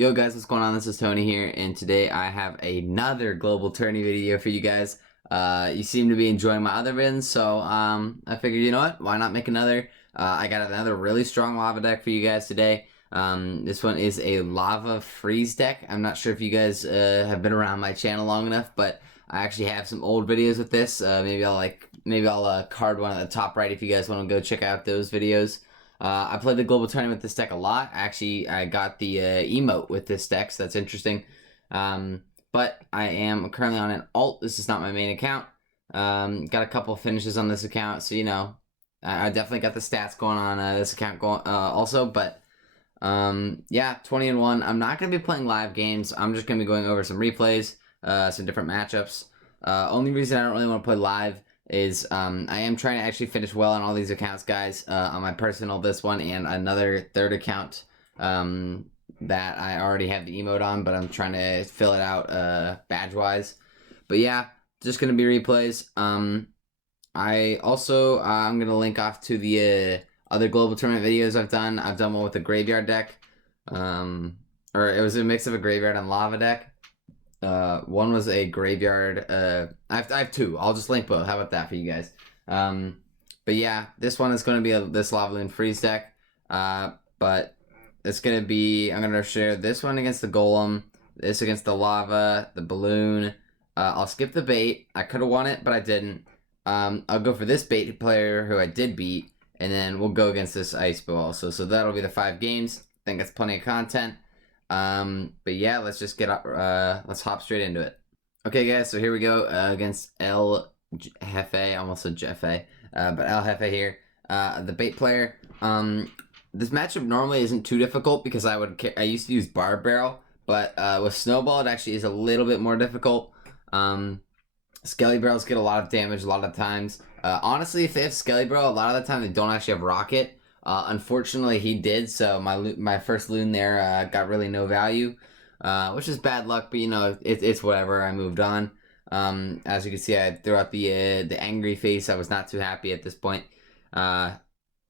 Yo guys, what's going on? This is Tony here, and today I have another global tourney video for you guys. You seem to be enjoying my other vids, so I figured, you know what? Why not make another? I got another really strong lava deck for you guys today. This one is a lava freeze deck. I'm not sure if you guys have been around my channel long enough, but I actually have some old videos with this. Maybe I'll card one at the top right if you guys want to go check out those videos. I played the global tournament with this deck a lot. Actually, I got the emote with this deck, so that's interesting. But I am currently on an alt. This is not my main account. Got a couple finishes on this account, so you know, I definitely got the stats going on this account going also. But yeah, 20-1. I'm not gonna be playing live games. I'm just gonna be going over some replays, some different matchups. Only reason I don't really want to play live is I am trying to actually finish well on all these accounts, guys, on my personal, this one, and another third account that I already have the emote on, but I'm trying to fill it out badge-wise. But yeah, just going to be replays. I also, I'm going to link off to the other global tournament videos I've done. I've done one with a graveyard deck, or it was a mix of a graveyard and lava deck. One was a graveyard. I have two. I'll just link both. How about that for you guys? But yeah, this one is going to be this Lavaloon freeze deck. But it's going to be, I'm going to share this one against the Golem, this against the lava, the balloon. I'll skip the bait. I could have won it, but I didn't. I'll go for this bait player who I did beat, and then we'll go against this ice ball also. So that'll be the 5 games. I think that's plenty of content. But yeah, let's just get up, let's hop straight into it. Okay guys, so here we go, against El Jefe, I almost said Jefe, but El Jefe here, the bait player. This matchup normally isn't too difficult because I used to use Barb Barrel, but, with Snowball it actually is a little bit more difficult. Skelly Barrels get a lot of damage a lot of times. Honestly, if they have Skelly Barrel, a lot of the time they don't actually have Rocket. Unfortunately, he did, so my first loon there got really no value, which is bad luck, but you know, it's whatever. I moved on. As you can see, I threw out the angry face. I was not too happy at this point, now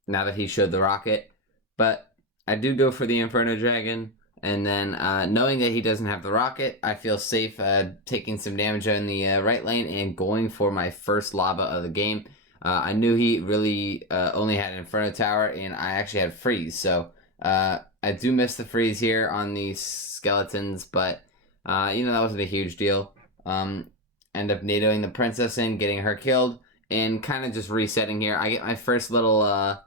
that he showed the rocket. But I do go for the Inferno Dragon, and then knowing that he doesn't have the rocket, I feel safe taking some damage in the right lane and going for my first lava of the game. I knew he really only had an Inferno Tower, and I actually had Freeze. So I do miss the Freeze here on these skeletons, but you know, that wasn't a huge deal. End up NATOing the Princess in, getting her killed, and kind of just resetting here. I get my first little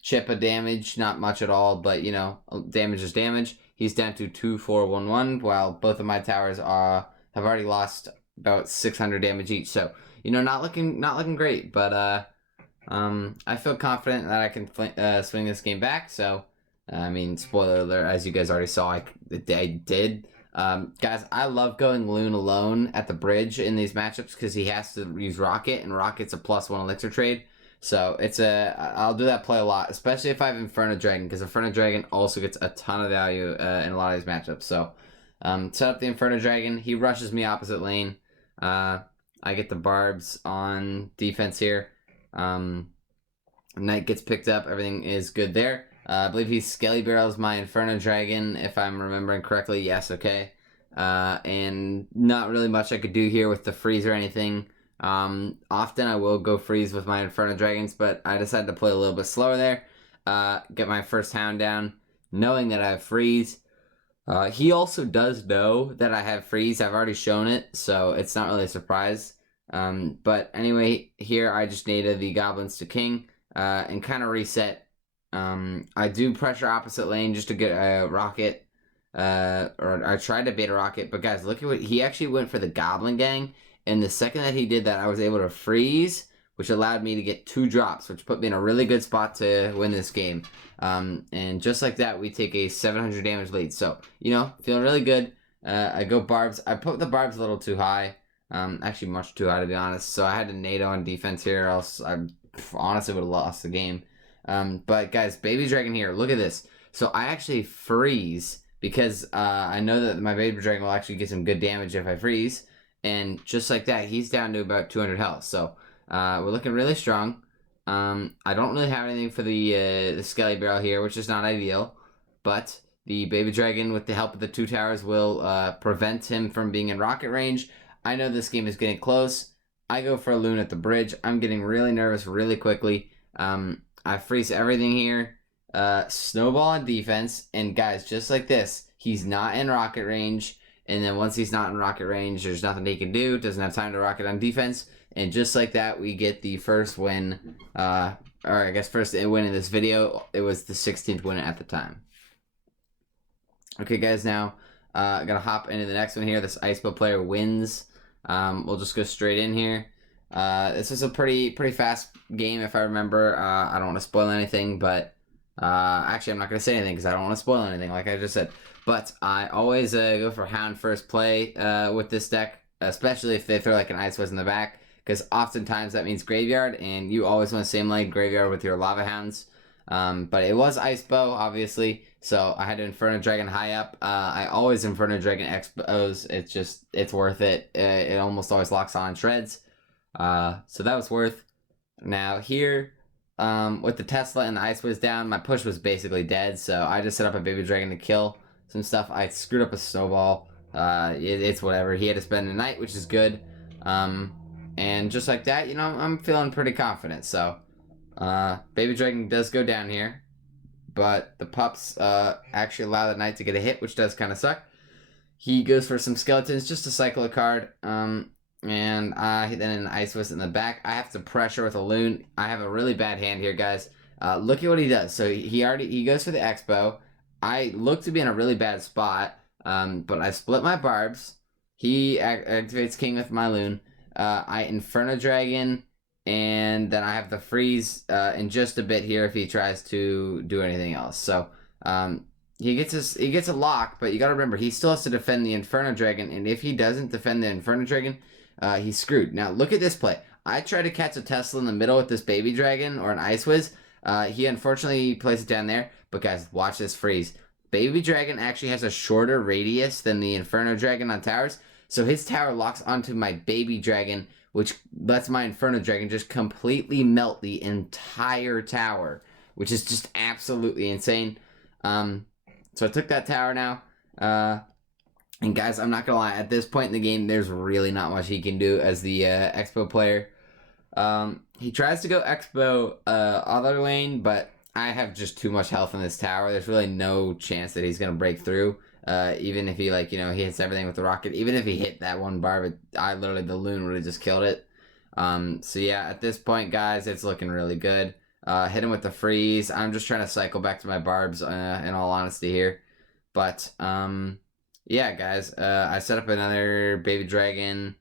chip of damage, not much at all, but you know, damage is damage. He's down to 2-4-1-1, while both of my towers have already lost about 600 damage each. So you know, not looking great, but I feel confident that I can swing this game back. So, I mean, spoiler alert, as you guys already saw, I did. Guys, I love going Loon alone at the bridge in these matchups because he has to use Rocket, and Rocket's a +1 elixir trade. So I'll do that play a lot, especially if I have Inferno Dragon, because Inferno Dragon also gets a ton of value in a lot of these matchups. So, set up the Inferno Dragon. He rushes me opposite lane. I get the barbs on defense here. Knight gets picked up. Everything is good there. I believe he Skelly Barrels my Inferno Dragon, if I'm remembering correctly. Yes, okay. And not really much I could do here with the freeze or anything. Often I will go freeze with my Inferno Dragons, but I decided to play a little bit slower there. Get my first Hound down, knowing that I have freeze. He also does know that I have freeze. I've already shown it, so it's not really a surprise. But anyway, here I just native the goblins to king and kind of reset. I do pressure opposite lane just to get a rocket, or I tried to bait a rocket, but guys, look at what he actually went for, the goblin gang, and the second that he did that, I was able to freeze, which allowed me to get 2 drops, which put me in a really good spot to win this game. And just like that, we take a 700 damage lead. So, you know, feeling really good. I go barbs. I put the barbs a little too high. Actually much too high, to be honest. So I had to NATO on defense here, or else I honestly would have lost the game. But guys, Baby Dragon here, look at this. So I actually freeze because I know that my Baby Dragon will actually get some good damage if I freeze. And just like that, he's down to about 200 health. So we're looking really strong. I don't really have anything for the Skelly Barrel here, which is not ideal. But the baby dragon with the help of the 2 towers will prevent him from being in rocket range. I know this game is getting close. I go for a loon at the bridge. I'm getting really nervous really quickly. I freeze everything here. Snowball on defense. And guys, just like this, he's not in rocket range. And then once he's not in rocket range, there's nothing he can do. Doesn't have time to rocket on defense. And just like that, we get the first win. Or I guess first win in this video. It was the 16th win at the time. Okay, guys, now I'm going to hop into the next one here. This Ice Bow player wins. We'll just go straight in here. This is a pretty fast game, if I remember. I don't want to spoil anything, but actually, I'm not going to say anything because I don't want to spoil anything, like I just said. But I always go for Hound first play with this deck, especially if they throw like an Ice Wiz in the back, because oftentimes that means Graveyard, and you always want to same lane Graveyard with your Lava Hounds. But it was Ice Bow, obviously, so I had to Inferno Dragon high up. I always Inferno Dragon expos. It's worth it. It almost always locks on shreds. So that was worth. Now here, with the Tesla and the Ice Wiz down, my push was basically dead, so I just set up a Baby Dragon to kill some stuff. I screwed up a Snowball. It's whatever. He had to spend the night, which is good. And just like that, you know, I'm feeling pretty confident, so... Baby Dragon does go down here, but the pups actually allow the knight to get a hit, which does kind of suck. He goes for some skeletons just to cycle a card, and then an Ice Wiz in the back. I have to pressure with a loon. I have a really bad hand here, guys. Look at what he does. So he goes for the Expo. I look to be in a really bad spot, but I split my barbs. He activates King with my loon. I Inferno Dragon. And then I have the freeze in just a bit here if he tries to do anything else. So he gets a lock, but you got to remember he still has to defend the Inferno Dragon, and if he doesn't defend the Inferno Dragon, he's screwed. Now look at this play. I try to catch a Tesla in the middle with this Baby Dragon or an Ice Wiz. He unfortunately plays it down there, but guys, watch this freeze. Baby Dragon actually has a shorter radius than the Inferno Dragon on towers, so his tower locks onto my Baby Dragon, which lets my Inferno Dragon just completely melt the entire tower, which is just absolutely insane. So I took that tower now. And guys, I'm not going to lie, at this point in the game, there's really not much he can do as the Expo player. He tries to go Expo other lane, but I have just too much health in this tower. There's really no chance that he's going to break through. Even if he, like, you know, he hits everything with the rocket. Even if he hit that one barb, the loon would have just killed it. So yeah, at this point, guys, it's looking really good. Hit him with the freeze. I'm just trying to cycle back to my barbs, in all honesty here. But, yeah, guys, I set up another Baby Dragon.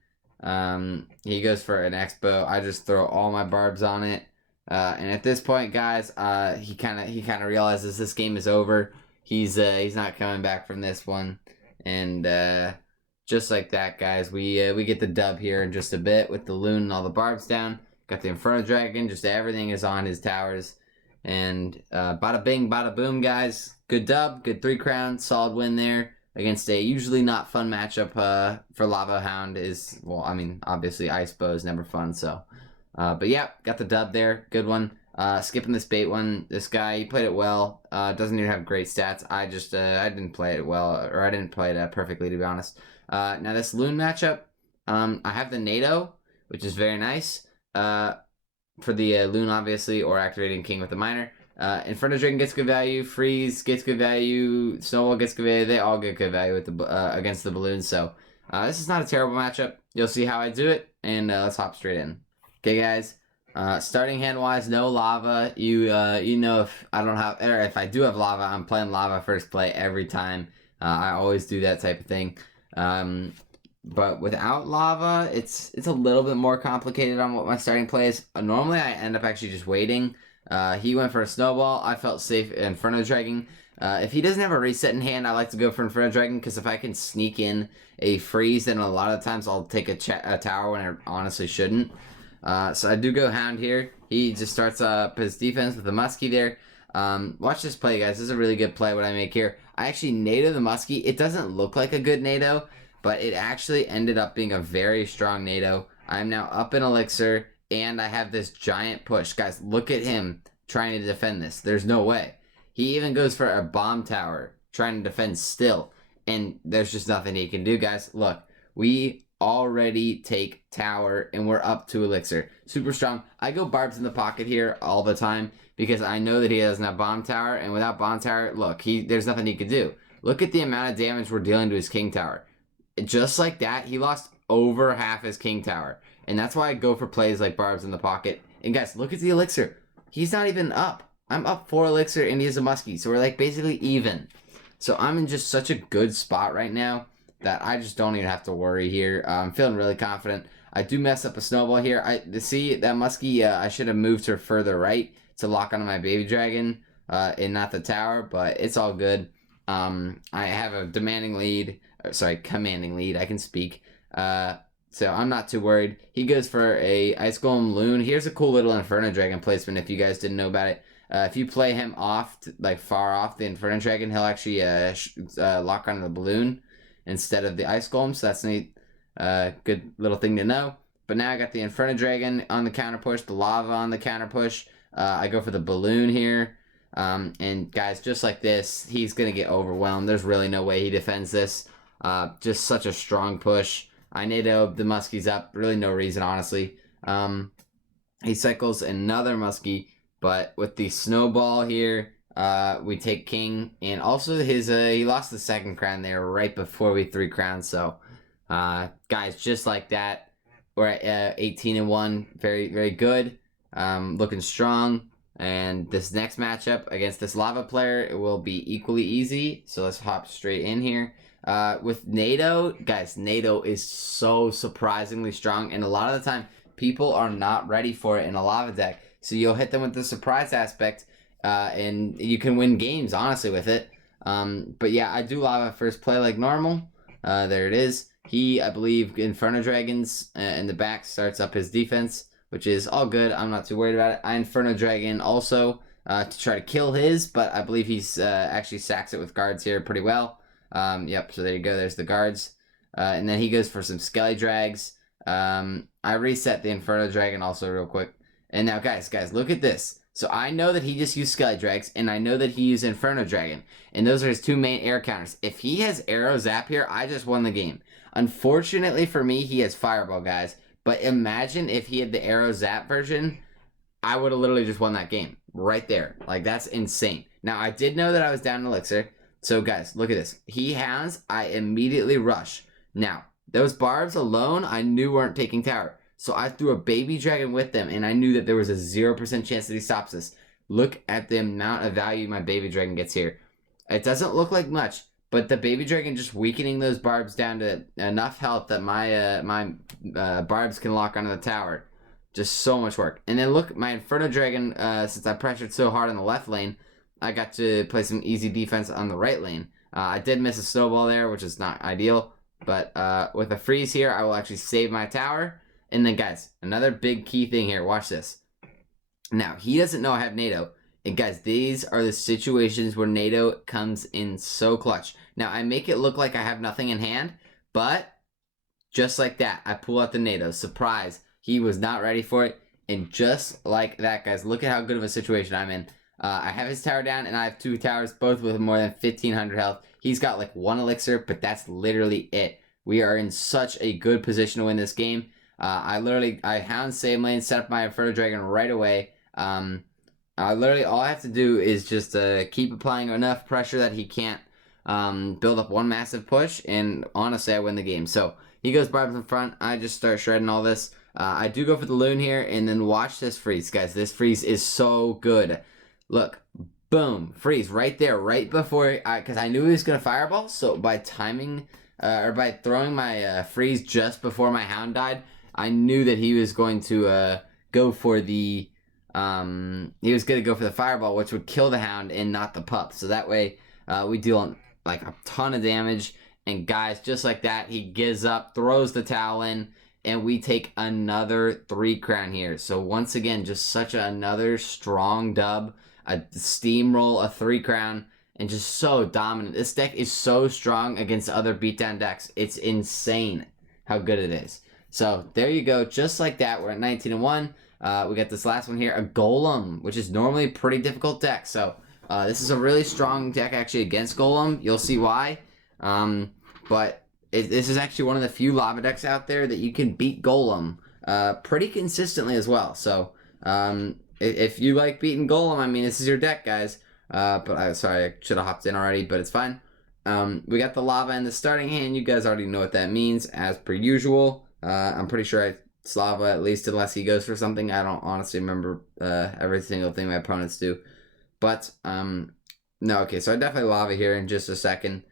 He goes for an Expo. I just throw all my barbs on it. And at this point, guys, he kind of realizes this game is over. He's not coming back from this one, and just like that, guys, we get the dub here in just a bit with the loon and all the barbs down. Got the Inferno Dragon, just everything is on his towers, and bada bing, bada boom, guys. Good dub, good 3 crowns, solid win there against a usually not fun matchup for Lava Hound. Is, well, I mean, obviously Ice Bow is never fun, so but yeah, got the dub there, good one. Skipping this bait one, this guy, he played it well. Doesn't even have great stats. I didn't play it well, or I didn't play it perfectly, to be honest. Now this loon matchup, I have the NATO, which is very nice. For the loon, obviously, or activating King with the miner. Inferno Dragon gets good value. Freeze gets good value. Snowball gets good value. They all get good value with the against the balloons. So this is not a terrible matchup. You'll see how I do it, and let's hop straight in. Okay, guys. Starting hand wise, no lava. You know, if I don't have, or if I do have lava, I'm playing lava first play every time. I always do that type of thing. But without lava, it's a little bit more complicated on what my starting play is. Normally, I end up actually just waiting. He went for a snowball. I felt safe in Inferno Dragon. If he doesn't have a reset in hand, I like to go for Inferno Dragon, because if I can sneak in a freeze, then a lot of times I'll take a tower when I honestly shouldn't. So I do go Hound here. He just starts up his defense with the Muskie there. Watch this play, guys. This is a really good play what I make here. I actually NATO the Muskie. It doesn't look like a good NATO, but it actually ended up being a very strong NATO. I'm now up in Elixir, and I have this giant push. Guys, look at him trying to defend this. There's no way. He even goes for a bomb tower, trying to defend still. And there's just nothing he can do, guys. Look, we already take tower, and we're up to elixir. Super strong. I go barbs in the pocket here all the time because I know that he doesn't have bomb tower, and without bomb tower, look, there's nothing he can do. Look at the amount of damage we're dealing to his king tower. Just like that, he lost over half his king tower. And that's why I go for plays like barbs in the pocket. And guys, look at the elixir. He's not even up. I'm up 4 elixir and he has a muskie. So we're like basically even. So I'm in just such a good spot right now that I just don't even have to worry here. I'm feeling really confident. I do mess up a snowball here. See that muskie, I should have moved her further right to lock onto my baby dragon and not the tower. But it's all good. I have a commanding lead. I can speak. So I'm not too worried. He goes for a Ice Golem Loon. Here's a cool little Inferno Dragon placement if you guys didn't know about it. If you play him off, like far off the Inferno Dragon, he'll actually lock onto the balloon instead of the Ice Golem. So that's neat. Good little thing to know. But now I got the Inferno Dragon on the counter push, the Lava on the counter push. I go for the balloon here. And guys, just like this, he's going to get overwhelmed. There's really no way he defends this. Just such a strong push. I NATO the muskies up. Really no reason, honestly. He cycles another muskie, but with the snowball here, we take king. And also he lost the second crown there right before we 3 crowns. So, guys, just like that, we're at 18-1. Very, very good. Looking strong. And this next matchup against this lava player, it will be equally easy. So let's hop straight in here. With NATO, guys, NATO is so surprisingly strong. And a lot of the time, people are not ready for it in a lava deck. So you'll hit them with the surprise aspect, and you can win games, honestly, with it. But yeah, I do lava first play like normal. There it is. I believe, Inferno Dragons in the back starts up his defense, which is all good. I'm not too worried about it. I Inferno Dragon also to try to kill his, but I believe he's actually sacks it with guards here pretty well. Yep, so there you go. There's the guards. And then he goes for some Skelly Drags. I reset the Inferno Dragon also real quick. And now, guys, look at this. So I know that he just used Skelly Drags, and I know that he used Inferno Dragon. And those are his 2 main air counters. If he has Arrow Zap here, I just won the game. Unfortunately for me, he has Fireball, guys. But imagine if he had the Arrow Zap version, I would have literally just won that game. Right there. Like, that's insane. Now, I did know that I was down in Elixir. So, guys, look at this. He has, I immediately rush. Now, those barbs alone, I knew weren't taking tower. So I threw a baby dragon with them, and I knew that there was a 0% chance that he stops this. Look at the amount of value my baby dragon gets here. It doesn't look like much, but the baby dragon just weakening those barbs down to enough health that my barbs can lock onto the tower. Just so much work. And then look, my Inferno Dragon, since I pressured so hard on the left lane, I got to play some easy defense on the right lane. I did miss a snowball there, which is not ideal. But with a freeze here, I will actually save my tower. And then, guys, another big key thing here. Watch this. Now, he doesn't know I have NATO. And, guys, these are the situations where NATO comes in so clutch. Now, I make it look like I have nothing in hand. But just like that, I pull out the NATO. Surprise. He was not ready for it. And just like that, guys, look at how good of a situation I'm in. I have his tower down, and I have 2 towers, both with more than 1,500 health. He's got like 1 elixir, but that's literally it. We are in such a good position to win this game. I Hound same lane, set up my Inferno Dragon right away. All I have to do is just keep applying enough pressure that he can't build up one massive push, and honestly, I win the game. So he goes barbs in front. I just start shredding all this. I do go for the loon here, and then watch this freeze, guys. This freeze is so good. Look, boom, freeze right there, right before, because I knew he was going to fireball, so by timing, or by throwing my freeze just before my Hound died, I knew that he was going to go for the, fireball, which would kill the Hound and not the pup, so that way we deal like a ton of damage, and guys, just like that, he gives up, throws the towel in, and we take another 3 crown here. So once again, just such another strong dub. A steamroll, a 3 crown, and just so dominant. This deck is so strong against other beatdown decks. It's insane how good it is. So there you go. Just like that, we're at 19-1. We got this last one here, a Golem, which is normally a pretty difficult deck. So This is a really strong deck actually against Golem. You'll see why. But this is actually one of the few lava decks out there that you can beat Golem pretty consistently as well. So if you like beating Golem, I mean, this is your deck, guys. Sorry, I should have hopped in already, but it's fine. We got the lava in the starting hand. You guys already know what that means, as per usual. I'm pretty sure it's lava, at least unless he goes for something. I don't honestly remember every single thing my opponents do. But, no, okay, so I definitely lava here in just a second.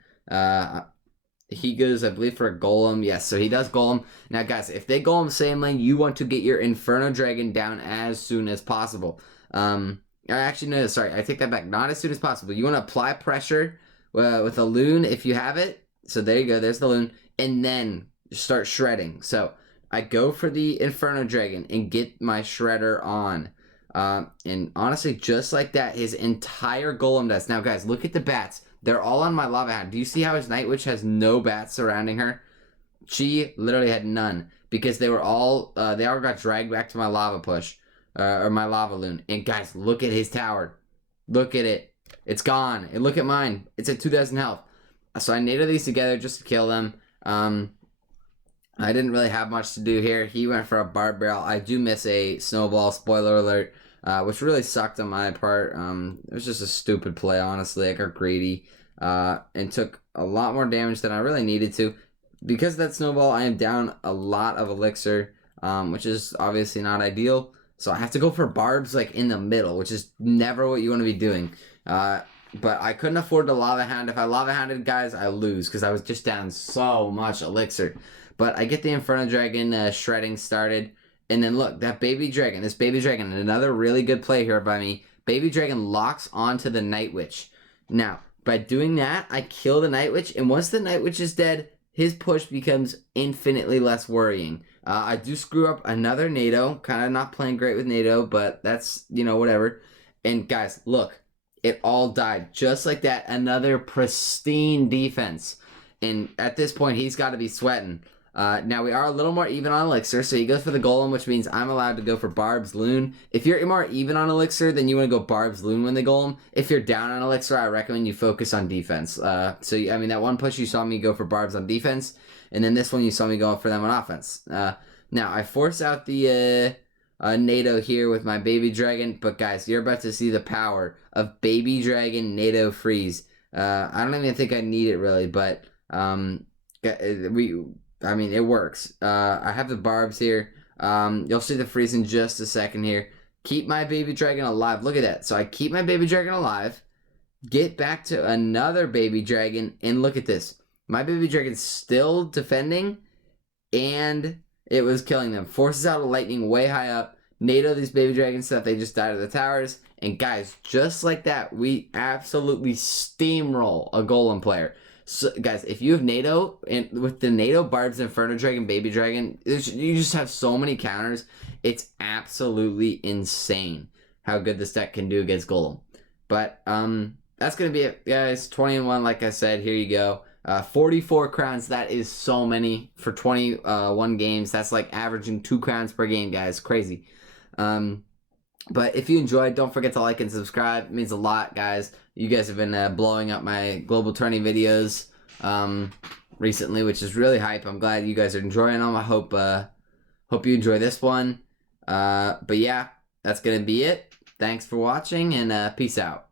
He goes, I believe, for a Golem. Yes, so he does Golem. Now, guys, if they Golem same lane, you want to get your Inferno Dragon down as soon as possible. Actually, no, sorry, I take that back. Not as soon as possible. You want to apply pressure with a Loon if you have it. So there you go, there's the Loon. And then start shredding. So I go for the Inferno Dragon and get my Shredder on. And honestly, just like that, his entire Golem does. Now, guys, look at the bats. They're all on my Lava Hound. Do you see how his Night Witch has no bats surrounding her? She literally had none because they all got dragged back to my Lava Push or my Lavaloon. And guys, look at his tower. Look at it. It's gone. And look at mine. It's at 2,000 health. So I native these together just to kill them. I didn't really have much to do here. He went for a Barb Barrel. I do miss a Snowball, spoiler alert, which really sucked on my part. It was just a stupid play, honestly. I got greedy and took a lot more damage than I really needed to. Because of that Snowball, I am down a lot of Elixir, which is obviously not ideal. So I have to go for Barbs like in the middle, which is never what you want to be doing. But I couldn't afford to Lava Hound. If I Lava Hounded, guys, I lose because I was just down so much Elixir. But I get the Inferno Dragon shredding started. And then look, that Baby Dragon, this Baby Dragon, another really good play here by me. Baby Dragon locks onto the Night Witch. Now, by doing that, I kill the Night Witch. And once the Night Witch is dead, his push becomes infinitely less worrying. I do screw up another NATO. Kind of not playing great with NATO, but that's, you know, whatever. And guys, look, it all died. Just like that, another pristine defense. And at this point, he's got to be sweating. Now, we are a little more even on Elixir, so he goes for the Golem, which means I'm allowed to go for Barb's Loon. If you're more even on Elixir, then you want to go Barb's Loon when they Golem. If you're down on Elixir, I recommend you focus on defense. I mean, that one push you saw me go for Barb's on defense, and then this one you saw me go for them on offense. Now, I force out the NATO here with my Baby Dragon, but guys, you're about to see the power of Baby Dragon NATO Freeze. I don't even think I need it, really, but I mean, it works. I have the Barbs here. You'll see the freeze in just a second here. Keep my Baby Dragon alive. Look at that. So I keep my Baby Dragon alive. Get back to another Baby Dragon. And look at this. My Baby Dragon's still defending. And it was killing them. Forces out a lightning way high up. NATO these Baby Dragons so that they just die to the towers. And guys, just like that, we absolutely steamroll a Golem player. So, guys, if you have NATO, and with the NATO, Barb's, Inferno Dragon, Baby Dragon, you just have so many counters. It's absolutely insane how good this deck can do against Golem. But that's going to be it, guys. 20-1, like I said. Here you go. 44 crowns. That is so many for 21 games. That's like averaging 2 crowns per game, guys. Crazy. But if you enjoyed, don't forget to like and subscribe. It means a lot, guys. You guys have been blowing up my global tourney videos recently, which is really hype. I'm glad you guys are enjoying them. I hope you enjoy this one. But yeah, that's going to be it. Thanks for watching, and peace out.